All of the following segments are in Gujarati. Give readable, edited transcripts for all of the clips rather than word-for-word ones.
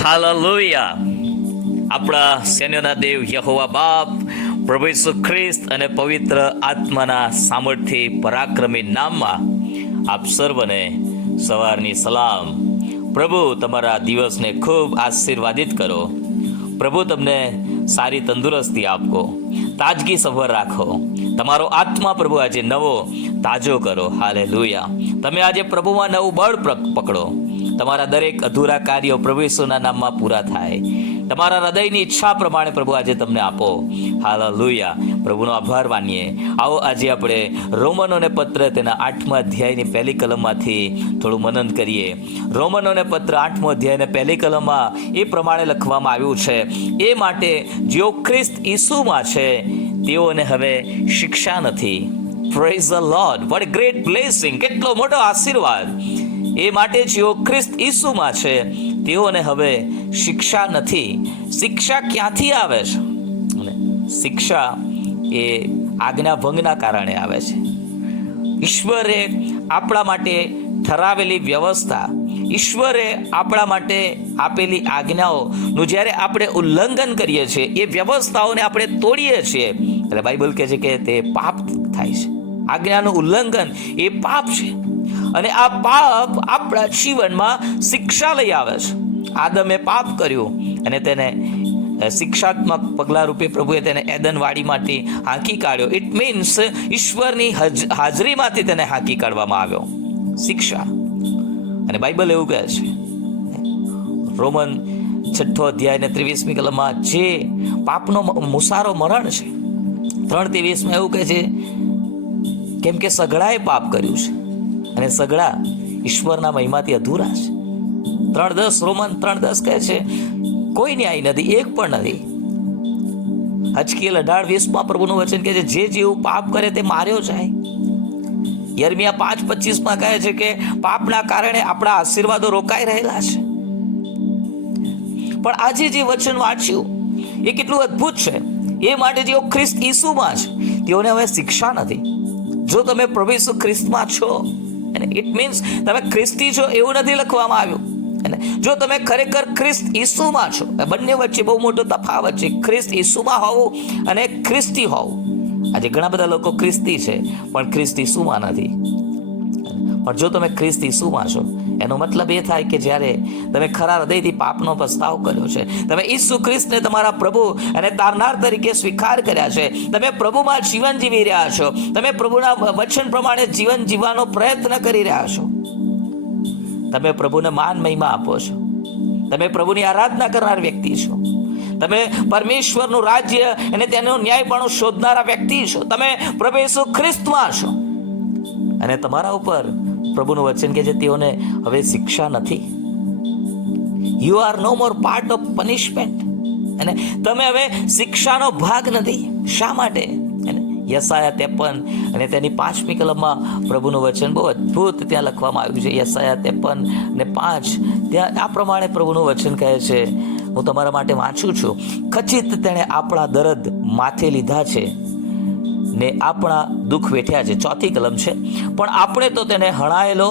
હાલેલુયા. આપણા સૈન્યના દેવ યહોવા બાપ, પ્રભુ ઈસુ ખ્રિસ્ત અને પવિત્ર આત્માના સામર્થ્યથી પરાક્રમી નામમાં આપ સર્વને સવારની સલામ. પ્રભુ તમારા દિવસને ખૂબ આશીર્વાદિત કરો. પ્રભુ તમને સારી તંદુરસ્તી આપો, તાજગી સભર રાખો. તમારો આત્મા પ્રભુ આજે નવો તાજો કરો. હાલેલુયા. તમે આજે પ્રભુમાં નવું બળ પકડો. તમારા દરેક અધૂરા કાર્યો પ્રભુ ઈસુના નામમાં પૂરા થાય. તમારા હૃદયની ઈચ્છા પ્રમાણે પ્રભુ આજે તમને આપો. હાલેલુયા. પ્રભુનો આભાર માનીએ. આવો આજે આપણે રોમનોને પત્ર તેના 8મા અધ્યાયની પહેલી કલમમાંથી થોડું મનન કરીએ. રોમનોને પત્ર 8મો અધ્યાયની પહેલી કલમમાં એ પ્રમાણે લખવામાં આવ્યું છે, એ માટે જેઓ ખ્રિસ્ત ઈસુમાં છે તેઓને હવે શિક્ષા નથી. Praise the lord. What a great blessing. કેટલો મોટો આશીર્વાદ. એ માટે જેઓ ખ્રિસ્ત ઈસુમાં છે તેઓને હવે શિક્ષા નથી. શિક્ષા ક્યાંથી આવે છે? શિક્ષા એ આજ્ઞા ભંગના કારણે આવે છે. ઈશ્વરે આપણા માટે ઠરાવેલી વ્યવસ્થા, ઈશ્વરે આપણા માટે આપેલી આજ્ઞાઓનું જ્યારે આપણે ઉલ્લંઘન કરીએ છીએ, એ વ્યવસ્થાઓને આપણે તોડીએ છીએ, એટલે બાઇબલ કહે છે કે તે પાપ થાય છે. આજ્ઞાનું ઉલ્લંઘન એ પાપ છે, અને આ પાપ આપણા જીવનમાં શિક્ષા લઈ આવે છે. આદમે પાપ કર્યું અને તેને શિક્ષાત્મક પગલા રૂપે પ્રભુએ તેને એદન વાડીમાંથી હાંકી કાઢ્યો. ઇટ મીન્સ ઈશ્વરની હાજરીમાંથી તેને હાંકી કાઢવામાં આવ્યો. શિક્ષા. અને બાઇબલ એવું કહે છે, રોમન 6 અધ્યાય ને 23મી કલમમાં, જે પાપનો મુસારો મરણ છે. 3:23માં એવું કહે છે, કેમ કે સઘળાએ પાપ કર્યું છે અને સઘળા ઈશ્વરના મહિમાથી અધૂરા છે. 3:10 રોમન 3:10 કહે છે, કોઈ ન્યાય નથી, એક પણ નથી. હજકીએલ 18:20માં પ્રભુનું વચન કહે છે, જે જેવું પાપ કરે તે માર્યો જાય. યર્મિયા 5:25માં કહે છે કે પાપના કારણે આપણા આશીર્વાદો રોકાઈ રહેલા છે. પણ આજે જે વચન વાંચ્યું એ કેટલું અદ્ભુત છે. એ માટે જેઓ ખ્રિસ્ત ઈસુમાં છે તેઓને હવે શિક્ષા નથી. જો તમે પ્રભુ ઈસુ ખ્રિસ્તમાં છો, અને ઇટ મીન્સ તમે ખ્રિસ્તી છો એવું નથી લખવામાં આવ્યું. અને જો તમે ખરેખર ખ્રિસ્ત ઈસુમાં છો, બંને વચ્ચે બહુ મોટો તફાવત છે. ખ્રિસ્ત ઈસુમાં હોવું અને ખ્રિસ્તી હોવું. આજે ઘણા બધા લોકો ખ્રિસ્તી છે પણ ખ્રિસ્ત ઈસુમાં નથી. પણ જો તમે ખ્રિસ્ત ઈસુમાં છો, એનો મતલબ એ થાય કે જ્યારે તમે ખરા હૃદયથી પાપનો પસ્તાવ કર્યો છે, તમે ઈસુ ખ્રિસ્તને તમારા પ્રભુ અને તારનાર તરીકે સ્વીકાર કર્યા છે, તમે પ્રભુમાં જીવન જીવી રહ્યા છો, તમે પ્રભુના વચન પ્રમાણે જીવન જીવવાનો પ્રયત્ન કરી રહ્યા છો, તમે પ્રભુને માન મહિમા આપો છો, તમે પ્રભુની આરાધના કરનાર વ્યક્તિ છો, તમે પરમેશ્વરનું રાજ્ય અને તેનો ન્યાયપણું શોધનારા વ્યક્તિ છો, તમે પ્રભુ ઈસુ ખ્રિસ્તમાં છો, અને તમારા ઉપર પ્રભુનું વચન કે છે તેઓને હવે શિક્ષા નથી. You are no more part of punishment. અને તમે હવે શિક્ષાનો ભાગ નથી. શા માટે? યસાયા 53 અને તેની 5મી કલમમાં પ્રભુનું વચન બહુ અદ્ભુત ત્યાં લખવામાં આવ્યું છે. યસાયા 53 અને 5 ત્યાં આ પ્રમાણે પ્રભુનું વચન કહે છે, હું તમારા માટે વાંચું છું. ખચિત તેણે આપણા દર્દ માથે લીધા છે ને આપણા દુઃખ વેઠ્યા છે. 4મી કલમ છે, પણ આપણે તો તેને હણાયેલો,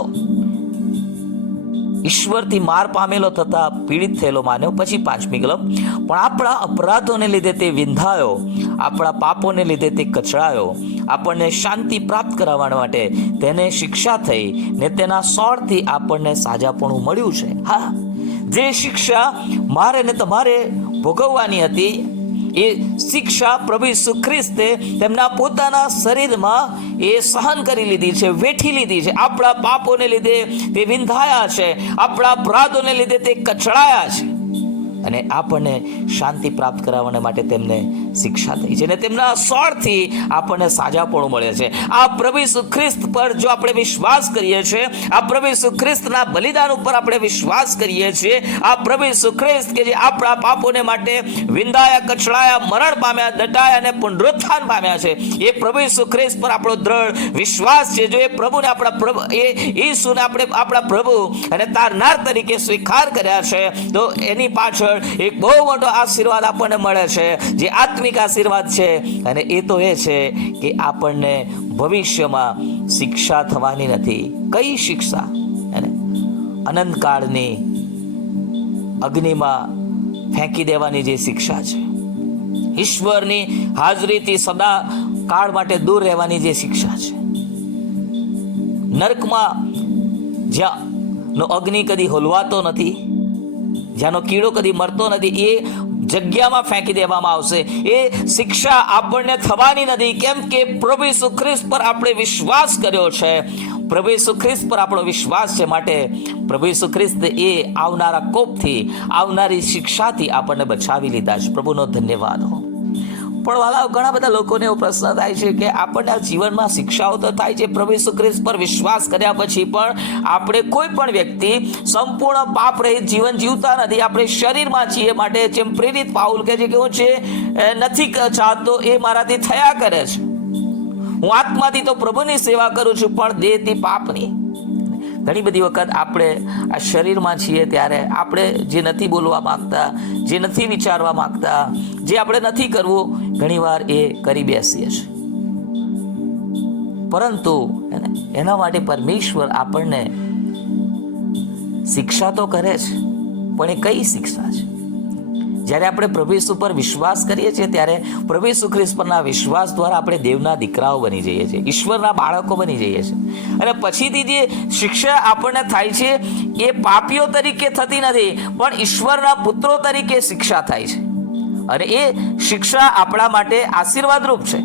ઈશ્વરથી માર પામેલો થતા પીડિત થયેલો માન્યો. પછી 5મી કલમ, પણ આપણા અપરાધોને લીધે તે વિંધાયો, આપણા પાપોને લીધે તે કચડાયો. આપણને શાંતિ પ્રાપ્ત કરાવવા માટે તેને શિક્ષા થઈ ને તેના સોળથી આપણને સાજાપણું મળ્યું છે. હા, જે શિક્ષા મારે ને તમારે ભોગવવાની હતી, એ શિક્ષા પ્રભુ ઈસુ ખ્રિસ્તે તેમના પોતાના શરીરમાં એ સહન કરી લીધી છે, વેઠી લીધી છે. આપણા પાપોને લીધે તે વિંધાયા છે, આપણા અપરાધોને લીધે તે કચડાયા છે, અને આપણને શાંતિ પ્રાપ્ત કરાવવા માટે તેમને શિક્ષા થઈ છે, અને તેમના સોળથી આપણને સાજાપણું મળે છે. આ પ્રભુ ઈસુ ખ્રિસ્ત પર જો આપણે વિશ્વાસ કરીએ છીએ, આ પ્રભુ ઈસુ ખ્રિસ્તના બલિદાન ઉપર આપણે વિશ્વાસ કરીએ છીએ, આ પ્રભુ ઈસુ ખ્રિસ્ત કે જે આપણા પાપોને માટે વિંધાયા, કચડાયા, મરણ પામ્યા, દટાયા અને પુનરુત્થાન પામ્યા છે, એ પ્રભુ ઈસુ ખ્રિસ્ત પર આપણો દ્રઢ વિશ્વાસ છે. જો એ પ્રભુને આપણા પ્રભુ, એ ઈસુને આપણે આપણા પ્રભુ અને તારનાર તરીકે સ્વીકાર કર્યા છે, તો એની પાછળ એક બહુ મોટો આશીર્વાદ આપણને મળે છે, જે આત્મિક આશીર્વાદ છે. અને એ તો એ છે કે આપણને ભવિષ્યમાં શિક્ષા થવાની નથી. કઈ શિક્ષા? અનંતકાળની અગ્નિમાં ફેંકી દેવાની જે શિક્ષા છે, ઈશ્વરની હાજરીથી સદા કાળ માટે દૂર રહેવાની જે શિક્ષા છે, નરકમાં જ્યાંનો અગ્નિ કદી હોલવાતો નથી, જ્યાંનો કીડો કદી મરતો નથી, એ જગ્યામાં ફેંકી દેવામાં આવશે. એ શિક્ષા આપણને થવાની નથી, કેમ કે પ્રભુ ઈસુ ખ્રિસ્ત પર આપણે વિશ્વાસ કર્યો છે. પ્રભુ ઈસુ ખ્રિસ્ત પર આપણો વિશ્વાસ છે, માટે પ્રભુ ઈસુ ખ્રિસ્ત એ આવનારા કોપથી, આવનારી શિક્ષાથી આપણને બચાવી લીધા છે. પ્રભુનો ધન્યવાદ હો. પણ વાલા, ઘણા બધા લોકોને એવો પ્રશ્ન થાય છે કે આપણને આ જીવનમાં શિક્ષાઓ તો થાય છે, પ્રભુ ઈસુ ખ્રિસ્ત પર વિશ્વાસ કર્યા પછી પણ આપણે કોઈ પણ વ્યક્તિ સંપૂર્ણ પાપ રહિત જીવન જીવતા નથી. આપણે શરીરમાં છીએ, માટે જેમ પ્રેરિત પાઉલ કહે છે કે હું જે નથી ચાહતો એ મારાથી થયા કરે છે. હું આત્માથી તો પ્રભુની સેવા કરું છું, પણ દેહથી પાપની. ઘણી બધી વખત આપણે આ શરીરમાં છીએ ત્યારે આપણે જે નથી બોલવા માંગતા, જે નથી વિચારવા માંગતા, જે આપણે નથી કરવું, ઘણીવાર એ કરી બેસીએ છીએ. પરંતુ એના માટે પરમેશ્વર આપણને શિક્ષા તો કરે છે, પણ એ કઈ શિક્ષા છે? જ્યારે આપણે પ્રભુ ઈસુ પર વિશ્વાસ કરીએ છીએ ત્યારે પ્રભુ ઈસુ ખ્રિસ્ત પરના વિશ્વાસ દ્વારા આપણે દેવના દીકરાઓ બની જઈએ છીએ, ઈશ્વરના બાળકો બની જઈએ છીએ. અને પછીથી જે શિક્ષા આપણને થાય છે એ પાપીઓ તરીકે થતી નથી, પણ ઈશ્વરના પુત્રો તરીકે શિક્ષા થાય છે. અને એ શિક્ષા આપણા માટે આશીર્વાદરૂપ છે.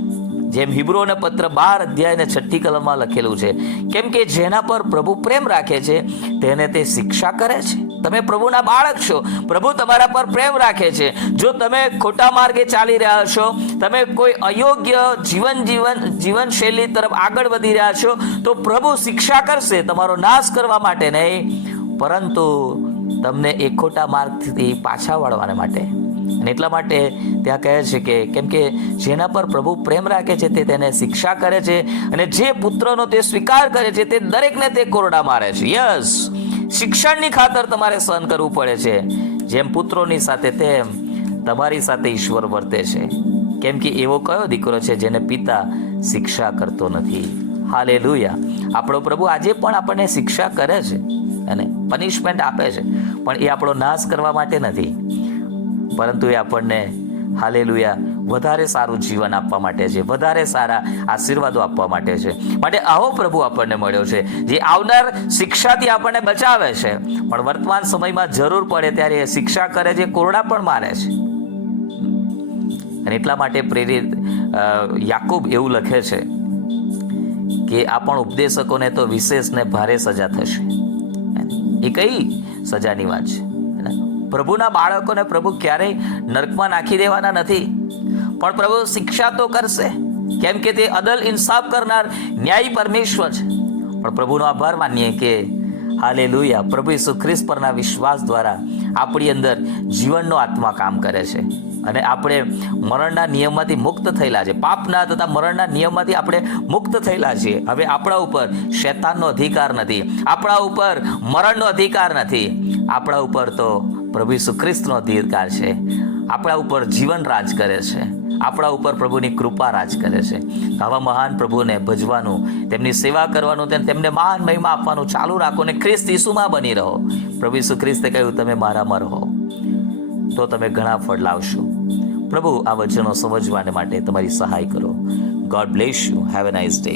જેમ હિબ્રુઓના પત્ર 12 અધ્યાય 6 કલમમાં લખેલું છે, કેમ કે જેના પર પ્રભુ પ્રેમ રાખે છે તેને તે શિક્ષા કરે છે. તમે પ્રભુના બાળક છો, પ્રભુ તમારા પર પ્રેમ રાખે છે. જો તમે ખોટા માર્ગે ચાલી રહ્યા છો, તમે કોઈ અયોગ્ય જીવનશૈલી તરફ આગળ વધી રહ્યા છો, તો પ્રભુ શિક્ષા કરશે, તમારો નાશ કરવા માટે નહીં, પરંતુ તમને એ ખોટા માર્ગથી પાછા વળવાને માટે. અને એટલા માટે ત્યાં કહે છે કે કેમ કે જેના પર પ્રભુ પ્રેમ રાખે છે તે તેને શિક્ષા કરે છે, અને જે પુત્રનો તે સ્વીકાર કરે છે તે દરેકને તે કોરડા મારે છે. યસ, શિક્ષણની ખાતર તમારે સહન કરવું પડે છે. જેમ પુત્રોની સાથે તેમ તમારી સાથે ઈશ્વર વર્તે છે. કેમ કે એવો કયો દીકરો છે જેને પિતા શિક્ષા કરતો નથી? હાલેલુયા. આપણો પ્રભુ આજે પણ આપણને શિક્ષા કરે છે અને પનિશમેન્ટ આપે છે, પણ એ આપણો નાશ કરવા માટે નથી, પરંતુ એ આપણને હાલેલુયા વધારે સારું જીવન આપવા માટે છે, વધારે સારા આશીર્વાદો આપવા માટે છે. માટે આવો પ્રભુ આપણને મળ્યો છે, જે આવનાર શિક્ષાથી આપણને બચાવે છે, પણ વર્તમાન સમયમાં જરૂર પડે ત્યારે એ શિક્ષા કરે છે, કોરડા પણ મારે છે. અને એટલા માટે પ્રેરિત યાકૂબ એવું લખે છે કે આ પણ ઉપદેશકોને તો વિશેષ ને ભારે સજા થશે. એ કઈ સજાની વાત છે? પ્રભુના બાળકોને પ્રભુ ક્યારેય નરકમાં નાખી દેવાના નથી, પણ પ્રભુ શિક્ષા તો કરશે, કેમ કે તે અદલ ઇન્સાફ કરનાર ન્યાયી પરમેશ્વર છે. પણ પ્રભુનો આભાર માનીએ કે હાલેલુયા, પ્રભુ ઈસુ ખ્રિસ્ત પરના વિશ્વાસ દ્વારા આપણી અંદર જીવનનો આત્મા કામ કરે છે, અને આપણે મરણના નિયમમાંથી મુક્ત થયેલા છે. પાપના તથા મરણના નિયમમાંથી આપણે મુક્ત થયેલા છીએ. હવે આપણા ઉપર શૈતાનનો અધિકાર નથી, આપણા ઉપર મરણનો અધિકાર નથી, આપણા ઉપર તો પ્રભુ ઈસુ ખ્રિસ્તનો અધિકાર છે. આપણા ઉપર જીવન રાજ કરે છે, આપણા ઉપર પ્રભુની કૃપા રાજ કરે છે. આવા મહાન પ્રભુને ભજવાનું, તેમની સેવા કરવાનું, તેમને મહાન મહિમા આપવાનું ચાલુ રાખો, અને ખ્રિસ્ત ઈસુમાં બની રહો. પ્રભુ ઈસુ ખ્રિસ્તે કહ્યું, તમે મારામાં રહો તો તમે ઘણા ફળ લાવશો. પ્રભુ આ વચનો સમજવાને માટે તમારી સહાય કરો. God bless you. Have a nice day.